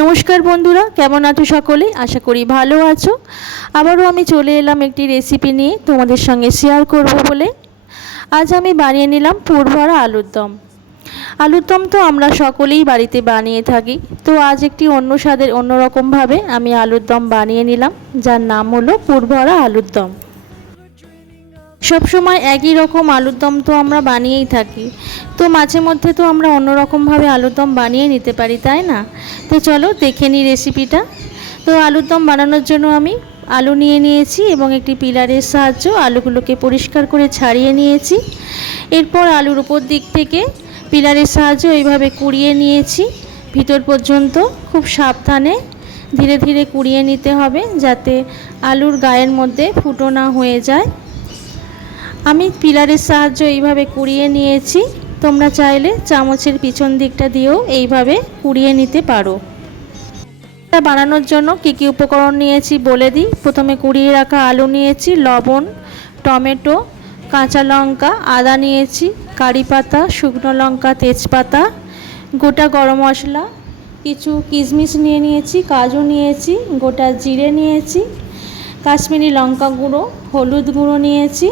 নমস্কার বন্ধুরা, কেমন আছো সকলে? আশা করি ভালো আছো। আবারও আমি চলে এলাম একটি রেসিপি নিয়ে তোমাদের সঙ্গে শেয়ার করব বলে। আজ আমি বানিয়ে নিলাম পুরভরা আলুর দম। আলুর দম তো আমরা সকলেই বাড়িতে বানিয়ে থাকি, তো আজ একটি অন্য স্বাদের অন্যরকমভাবে আমি আলুর দম বানিয়ে নিলাম, যার নাম হলো পুরভরা আলুর দম। সবসময় একই রকম আলুর দম তো আমরা বানিয়েই থাকি, তো মাঝে মধ্যে তো আমরা অন্যরকমভাবে আলুর দম বানিয়ে নিতে পারি, তাই না? তো চলো দেখে নিই রেসিপিটা। তো আলুর দম বানানোর জন্য আমি আলু নিয়ে নিয়েছি এবং একটি পিলারের সাহায্যে আলুগুলোকে পরিষ্কার করে ছাড়িয়ে নিয়েছি। এরপর আলুর উপর দিক থেকে পিলারের সাহায্যে এইভাবে কুড়িয়ে নিয়েছি ভিতর পর্যন্ত। খুব সাবধানে ধীরে ধীরে কুড়িয়ে নিতে হবে, যাতে আলুর গায়ের মধ্যে ফুটো না হয়ে যায়। আমি পিলারের সাহায্যে এইভাবে কুড়িয়ে নিয়েছি। তোমরা চাইলে চামচের পিছন দিকটা দিয়েও এইভাবে কুড়িয়ে নিতে পারো। এটা বানানোর জন্য কী কী উপকরণ নিয়েছি বলে দিই। প্রথমে কুড়িয়ে রাখা আলু নিয়েছি, লবণ, টমেটো, কাঁচা লঙ্কা, আদা নিয়েছি, কারি পাতা, শুকনো লঙ্কা, তেজপাতা, গোটা গরম মশলা, কিছু কিশমিশ নিয়ে নিয়েছি, কাজু নিয়েছি, গোটা জিরে নিয়েছি, কাশ্মীরি লঙ্কা গুঁড়ো, হলুদ গুঁড়ো নিয়েছি,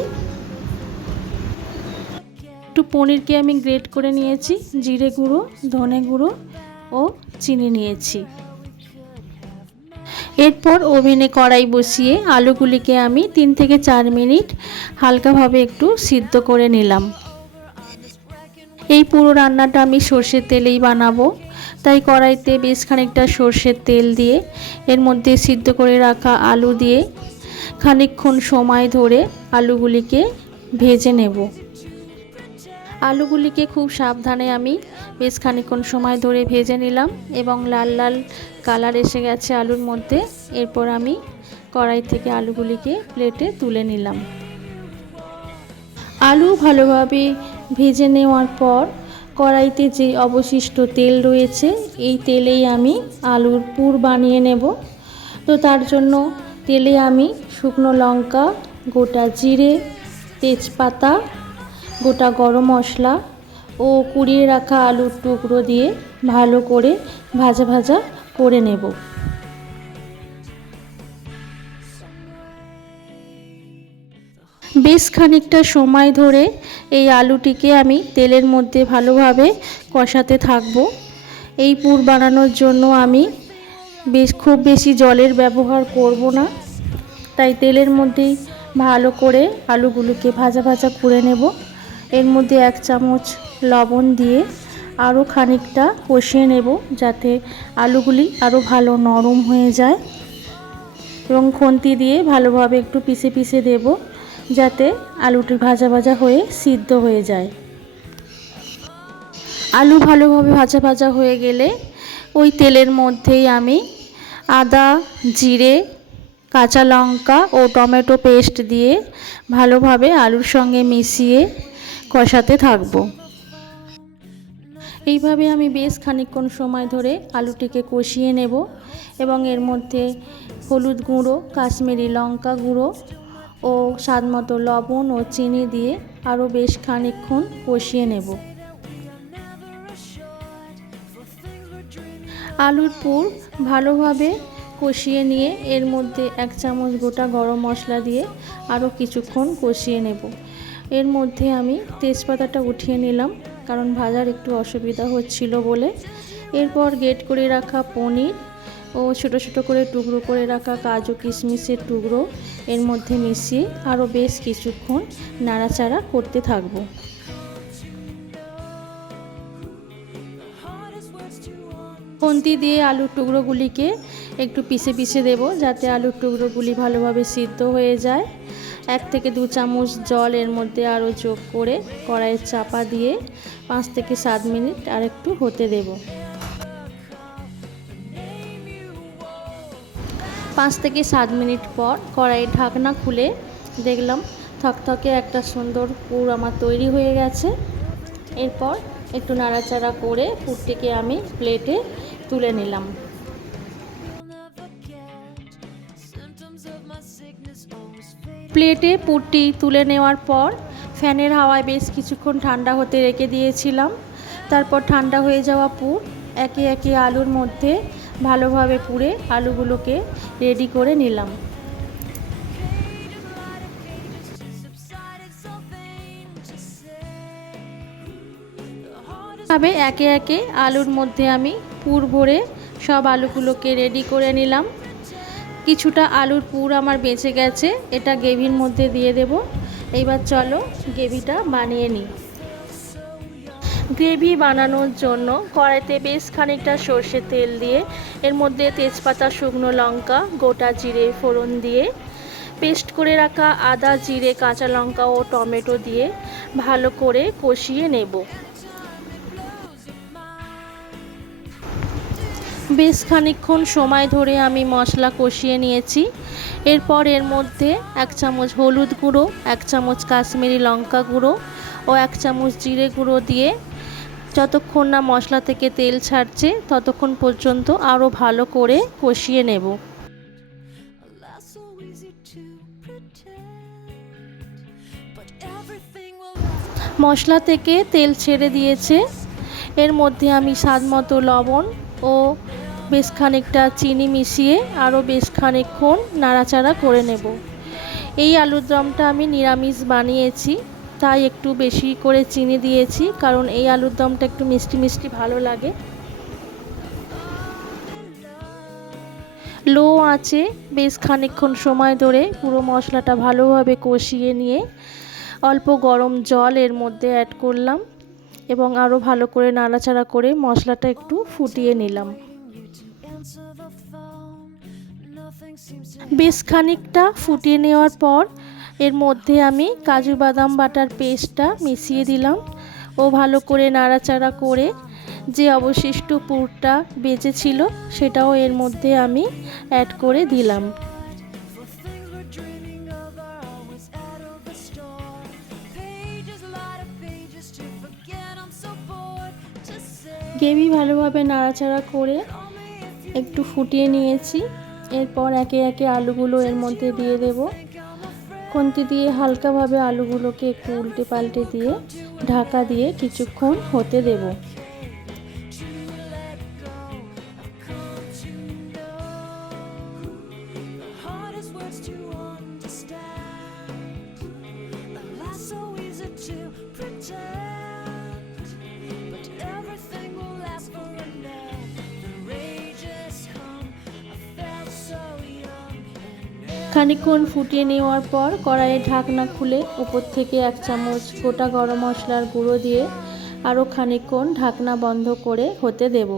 একটু পনিরকে আমি গ্রেট করে নিয়েছি, জিরে গুঁড়ো, ধনে গুঁড়ো ও চিনি নিয়েছি। এরপর ওভেনে কড়াই বসিয়ে আলুগুলিকে আমি 3 থেকে 4 মিনিট হালকাভাবে একটু সিদ্ধ করে নিলাম। এই পুরো রান্নাটা আমি সর্ষের তেলেই বানাবো, তাই কড়াইতে বেশ খানিকটা সর্ষের তেল দিয়ে এর মধ্যে সিদ্ধ করে রাখা আলু দিয়ে খানিকক্ষণ সময় ধরে আলুগুলিকে ভেজে নেব। আলুগুলিকে খুব সাবধানে আমি বেশ খানিকক্ষণ সময় ধরে ভেজে নিলাম এবং লাল লাল কালার এসে গেছে আলুর মধ্যে। এরপর আমি কড়াই থেকে আলুগুলিকে প্লেটে তুলে নিলাম। আলু ভালোভাবে ভেজে নেওয়ার পর কড়াইতে যে অবশিষ্ট তেল রয়েছে, এই তেলেই আমি আলুর পুর বানিয়ে নেব। তো তার জন্য তেলে আমি শুকনো লঙ্কা, গোটা জিরে, তেজপাতা, গোটা গরম মশলা ও কুড়িয়ে রাখা আলুর টুকরো দিয়ে ভালো করে ভাজা ভাজা করে নেব। বেশ খানিকটা সময় ধরে এই আলুটিকে আমি তেলের মধ্যে ভালোভাবে কষাতে থাকব। এই পুর বানানোর জন্য আমি খুব বেশি জলের ব্যবহার করব না, তাই তেলের মধ্যেই ভালো করে আলুগুলোকে ভাজা ভাজা করে নেব। এর মধ্যে 1 চামচ লবণ দিয়ে আরও খানিকটা কষিয়ে নেব, যাতে আলুগুলি আরও ভালো নরম হয়ে যায়, এবং খুন্তি দিয়ে ভালোভাবে একটু পিষে পিষে দেব, যাতে আলুটি ভাজা ভাজা হয়ে সিদ্ধ হয়ে যায়। আলু ভালোভাবে ভাজা ভাজা হয়ে গেলে ওই তেলের মধ্যেই আমি আদা, জিরে, কাঁচা লঙ্কা ও টমেটো পেস্ট দিয়ে ভালোভাবে আলুর সঙ্গে মিশিয়ে কষাতে থাকবো। এইভাবে আমি বেশ খানিকক্ষণ সময় ধরে আলুটিকে কষিয়ে নেব এবং এর মধ্যে হলুদ গুঁড়ো, কাশ্মীরি লঙ্কা গুঁড়ো ও স্বাদমতো লবণ ও চিনি দিয়ে আরও বেশ খানিকক্ষণ কষিয়ে নেব। আলুর পুর ভালোভাবে কষিয়ে নিয়ে এর মধ্যে 1 চামচ গোটা গরম মশলা দিয়ে আরও কিছুক্ষণ কষিয়ে নেব। এর মধ্যে আমি তেজপাতাটা উঠিয়ে নিলাম, কারণ ভাজার একটু অসুবিধা হচ্ছিল বলে। এরপর গ্রেট করে রাখা পনির ও ছোটো ছোটো করে টুকরো করে রাখা কাজু কিশমিশের টুকরো এর মধ্যে মিশিয়ে আরও বেশ কিছুক্ষণ নাড়াচাড়া করতে থাকবো। খুন্তি দিয়ে আলুর টুকরোগুলিকে একটু পিষে পিষে দেব, যাতে আলুর টুকরোগুলি ভালোভাবে সিদ্ধ হয়ে যায়। 1 থেকে 2 চামচ জল এর মধ্যে আরও যোগ করে কড়াইয়ের চাপা দিয়ে 5 থেকে 7 মিনিট আর একটু হতে দেব। 5 থেকে 7 মিনিট পর কড়াইয়ের ঢাকনা খুলে দেখলাম থকথকে একটা সুন্দর পুর আমার তৈরি হয়ে গেছে। এরপর একটু নাড়াচাড়া করে পুরটিকে আমি প্লেটে তুলে নিলাম। প্লেটে পুরটি তুলে নেওয়ার পর ফ্যানের হাওয়ায় বেশ কিছুক্ষণ ঠান্ডা হতে রেখে দিয়েছিলাম। তারপর ঠান্ডা হয়ে যাওয়া পুর একে একে আলুর মধ্যে ভালোভাবে পুড়ে আলুগুলোকে রেডি করে নিলাম। তবে একে একে আলুর মধ্যে আমি পুর ভরে সব আলুগুলোকে রেডি করে নিলাম। কিছুটা আলুর পুর আমার বেঁচে গেছে, এটা গ্রেভির মধ্যে দিয়ে দেব। এইবার চলো গ্রেভিটা বানিয়ে নিই। গ্রেভি বানানোর জন্য কড়াইতে বেশ খানিকটা সর্ষের তেল দিয়ে এর মধ্যে তেজপাতা, শুকনো লঙ্কা, গোটা জিরে ফোড়ন দিয়ে পেস্ট করে রাখা আদা, জিরে, কাঁচা লঙ্কা ও টমেটো দিয়ে ভালো করে কষিয়ে নেব। বেশ খানিকক্ষণ সময় ধরে আমি মশলা কষিয়ে নিয়েছি। এরপর এর মধ্যে 1 চামচ হলুদ গুঁড়ো, 1 চামচ কাশ্মীরি লঙ্কা গুঁড়ো ও 1 চামচ জিরে গুঁড়ো দিয়ে যতক্ষণ না মশলা থেকে তেল ছাড়ছে ততক্ষণ পর্যন্ত আরও ভালো করে কষিয়ে নেব। মশলা থেকে তেল ছেড়ে দিয়েছে। এর মধ্যে আমি স্বাদমতো লবণ ও বেশ খানিকটা চিনি মিশিয়ে আরও বেশ খানিকক্ষণ নাড়াচাড়া করে নেব। এই আলুর দমটা আমি নিরামিষ বানিয়েছি, তাই একটু বেশি করে চিনি দিয়েছি, কারণ এই আলুর দমটা একটু মিষ্টি মিষ্টি ভালো লাগে। লো আঁচে বেশ খানিকক্ষণ সময় ধরে পুরো মশলাটা ভালোভাবে কষিয়ে নিয়ে অল্প গরম জল এর মধ্যে অ্যাড করলাম এবং আরও ভালো করে নাড়াচাড়া করে মশলাটা একটু ফুটিয়ে নিলাম। বেশ খানিকটা ফুটিয়ে নেওয়ার পর এর মধ্যে আমি কাজু বাদাম বাটার পেস্টটা মিশিয়ে দিলাম ও ভালো করে নাড়াচাড়া করে যে অবশিষ্ট পুরটা বেঁচেছিল সেটাও এর মধ্যে আমি অ্যাড করে দিলাম। গ্রেভি ভালোভাবে নাড়াচাড়া করে একটু ফুটিয়ে নিয়েছি। এরপর একে একে আলুগুলো এর মধ্যে দিয়ে দেব। খুন্তি দিয়ে হালকাভাবে আলুগুলোকে একটু উল্টে পাল্টে দিয়ে ঢাকা দিয়ে কিছুক্ষণ হতে দেব। খানিকক্ষণ ফুটিয়ে নেওয়ার পর কড়াইয়ের ঢাকনা খুলে উপর থেকে 1 চামচ গোটা গরম মশলার গুঁড়ো দিয়ে আরও খানিকক্ষণ ঢাকনা বন্ধ করে হতে দেব।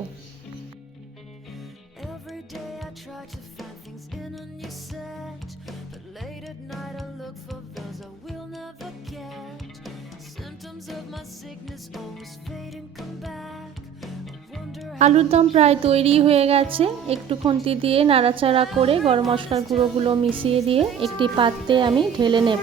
আলুর দম প্রায় তৈরি হয়ে গেছে। একটু খুন্তি দিয়ে নাড়াচাড়া করে গরম মশলার গুঁড়োগুলো মিশিয়ে দিয়ে একটি পাত্রে আমি ঢেলে নেব।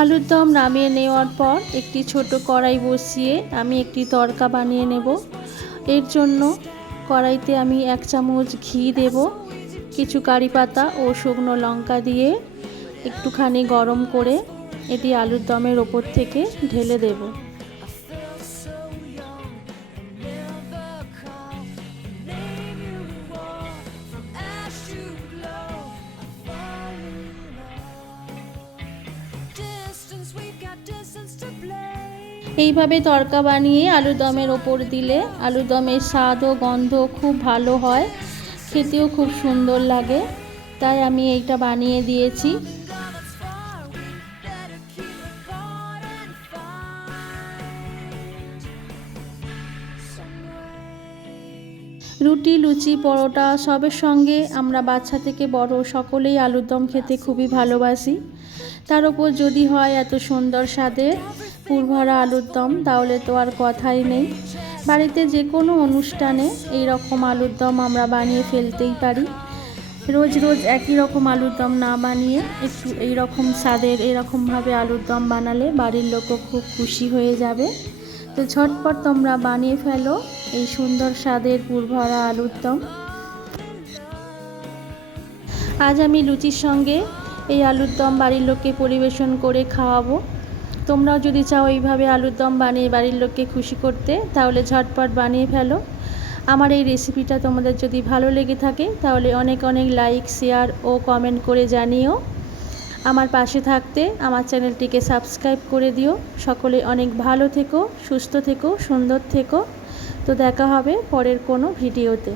আলুর দম নামিয়ে নেওয়ার পর একটি ছোট কড়াই বসিয়ে আমি একটি তড়কা বানিয়ে নেব। এর জন্য কড়াইতে আমি 1 চামচ ঘি দেব, কিছু কারি পাতা ও শুকনো লঙ্কা দিয়ে একটুখানি গরম করে এটি আলুর দমের ওপর থেকে ঢেলে দেব। এইভাবে তড়কা বানিয়ে আলুর দমের ওপর দিলে আলুর দমের স্বাদ ও গন্ধ খুব ভালো হয়, খেতেও খুব সুন্দর লাগে, তাই আমি এইটা বানিয়ে দিয়েছি। রুটি, লুচি, পরোটা সবের সঙ্গে আমরা বাচ্চা থেকে বড় সকলেই আলুর দম খেতে খুবই ভালোবাসি। তার ওপর যদি হয় এত সুন্দর স্বাদের পুরভরা আলুর দম, তাহলে তো আর কথাই নেই। বাড়িতে যে কোনো অনুষ্ঠানে এই রকম আলুর দম আমরা বানিয়ে ফেলতেই পারি। রোজ রোজ একই রকম আলুর দম না বানিয়ে একটু এই রকম স্বাদের এরকমভাবে আলুর দম বানালে বাড়ির লোকও খুব খুশি হয়ে যাবে। তো ঝটপট তোমরা বানিয়ে ফেলো এই সুন্দর স্বাদের পুরভরা আলুর দম। আজ আমি লুচির সঙ্গে এই আলুর দম বাড়ির লোককে পরিবেশন করে খাওয়াবো। তোমরাও যদি চাও এইভাবে আলুর দম বানিয়ে বাড়ির লোককে খুশি করতে, তাহলে ঝটপট বানিয়ে ফেলো। আমার এই রেসিপিটা তোমাদের যদি ভালো লেগে থাকে তাহলে অনেক অনেক লাইক, শেয়ার ও কমেন্ট করে জানিও। আমার পাশে থাকতে আমার চ্যানেলটিকে সাবস্ক্রাইব করে দিও। সকলে অনেক ভালো থেকো, সুস্থ থেকো, সুন্দর থেকো। তো দেখা হবে পরের কোনো ভিডিওতে।